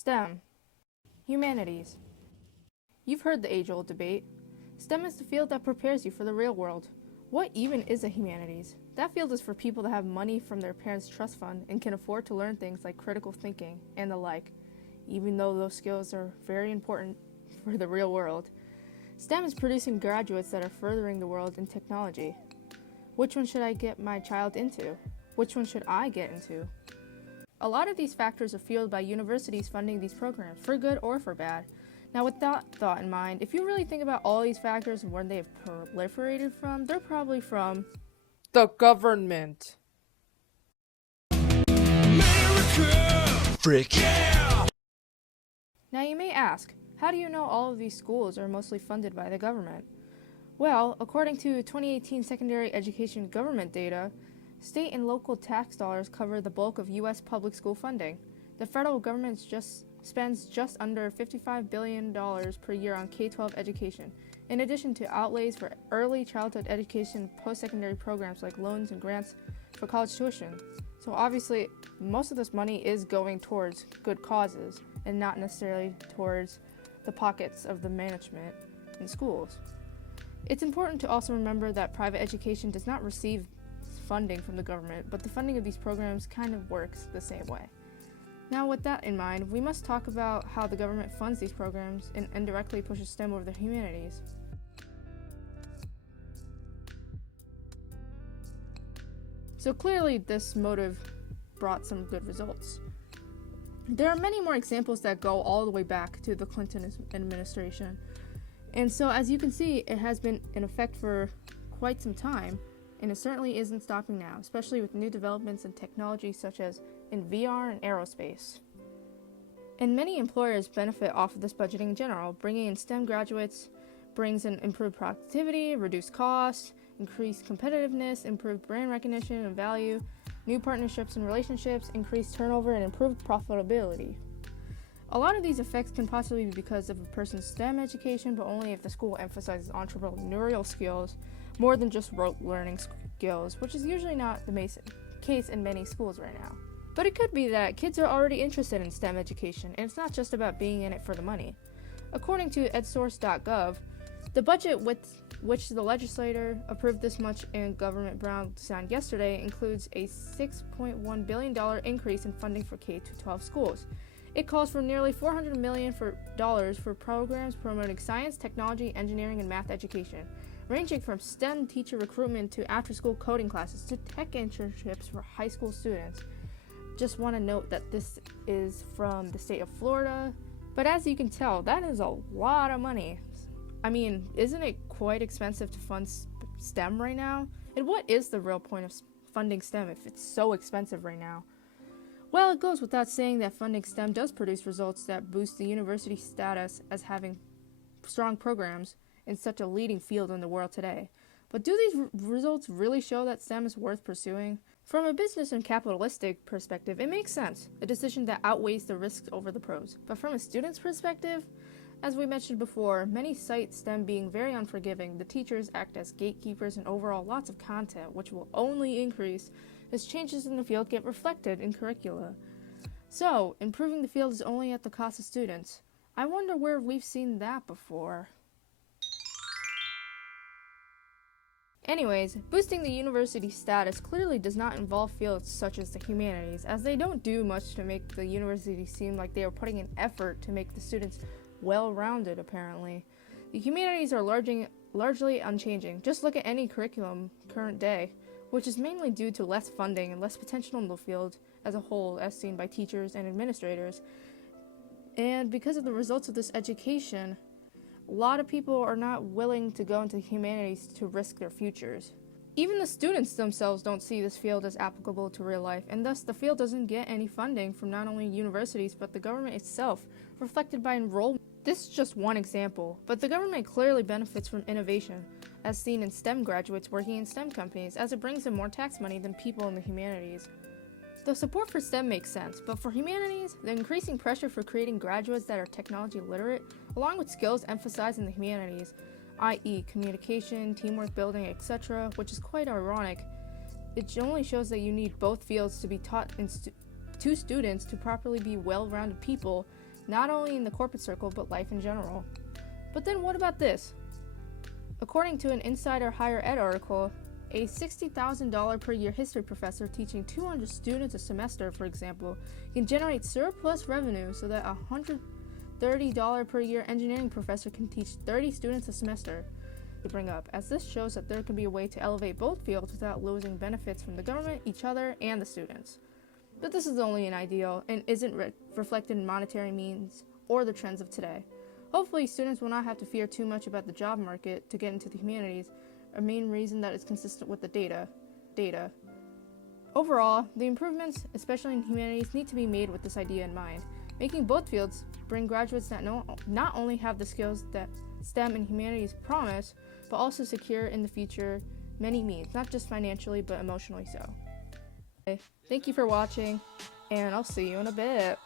STEM. Humanities. You've heard the age-old debate. STEM is the field that prepares you for the real world. What even is a humanities? That field is for people that have money from their parents' trust fund and can afford to learn things like critical thinking and the like, even though those skills are very important for the real world. STEM is producing graduates that are furthering the world in technology. Which one should I get my child into? Which one should I get into? A lot of these factors are fueled by universities funding these programs, for good or for bad. Now, with that thought in mind, if you really think about all these factors and where they've proliferated from, they're probably from the government. America! Frick. Yeah! Now you may ask, how do you know all of these schools are mostly funded by the government? Well, according to 2018 secondary education government data, state and local tax dollars cover the bulk of U.S. public school funding. The federal government spends just under $55 billion per year on K-12 education, in addition to outlays for early childhood education and post-secondary programs like loans and grants for college tuition. So obviously, most of this money is going towards good causes and not necessarily towards the pockets of the management in schools. It's important to also remember that private education does not receive funding from the government, but the funding of these programs kind of works the same way. Now, with that in mind, we must talk about how the government funds these programs and indirectly pushes STEM over the humanities. So clearly, this motive brought some good results. There are many more examples that go all the way back to the Clinton administration. And so, as you can see, it has been in effect for quite some time, and it certainly isn't stopping now, especially with new developments in technology such as in VR and aerospace. And many employers benefit off of this budgeting in general. Bringing in STEM graduates brings in improved productivity, reduced costs, increased competitiveness, improved brand recognition and value, new partnerships and relationships, increased turnover, and improved profitability. A lot of these effects can possibly be because of a person's STEM education, but only if the school emphasizes entrepreneurial skills more than just rote learning skills, which is usually not the case in many schools right now. But it could be that kids are already interested in STEM education, and it's not just about being in it for the money. According to edsource.gov, the budget with which the legislature approved this much in Government Brown signed yesterday includes a $6.1 billion increase in funding for K-12 schools. It calls for nearly $400 million for programs promoting science, technology, engineering, and math education, ranging from STEM teacher recruitment to after-school coding classes to tech internships for high school students. Just want to note that this is from the state of Florida, but as you can tell, that is a lot of money. I mean, isn't it quite expensive to fund STEM right now? And what is the real point of funding STEM if it's so expensive right now? Well, it goes without saying that funding STEM does produce results that boost the university status as having strong programs in such a leading field in the world today. But do these results really show that STEM is worth pursuing? From a business and capitalistic perspective, it makes sense, a decision that outweighs the risks over the pros. But from a student's perspective, as we mentioned before, many cite STEM being very unforgiving. The teachers act as gatekeepers and overall lots of content, which will only increase as changes in the field get reflected in curricula. So, improving the field is only at the cost of students. I wonder where we've seen that before. Anyways, boosting the university status clearly does not involve fields such as the humanities, as they don't do much to make the university seem like they are putting an effort to make the students well-rounded, apparently. The humanities are largely unchanging. Just look at any curriculum current day, which is mainly due to less funding and less potential in the field as a whole, as seen by teachers and administrators. And because of the results of this education, a lot of people are not willing to go into humanities to risk their futures. Even the students themselves don't see this field as applicable to real life, and thus the field doesn't get any funding from not only universities but the government itself, reflected by enrollment. This is just one example, but the government clearly benefits from innovation, as seen in STEM graduates working in STEM companies, as it brings in more tax money than people in the humanities. The support for STEM makes sense, but for humanities, the increasing pressure for creating graduates that are technology literate, along with skills emphasized in the humanities, i.e. communication, teamwork building, etc., which is quite ironic, it only shows that you need both fields to be taught to students to properly be well-rounded people not only in the corporate circle, but life in general. But then what about this? According to an Insider Higher Ed article, a $60,000 per year history professor teaching 200 students a semester, for example, can generate surplus revenue so that a $130 per year engineering professor can teach 30 students a semester. To bring up, as this shows that there can be a way to elevate both fields without losing benefits from the government, each other, and the students. But this is only an ideal and isn't reflected in monetary means or the trends of today. Hopefully, students will not have to fear too much about the job market to get into the humanities, a main reason that is consistent with the data. Overall, the improvements, especially in humanities, need to be made with this idea in mind, making both fields bring graduates that not only have the skills that STEM and humanities promise, but also secure in the future many means, not just financially, but emotionally so. Thank you for watching, and I'll see you in a bit.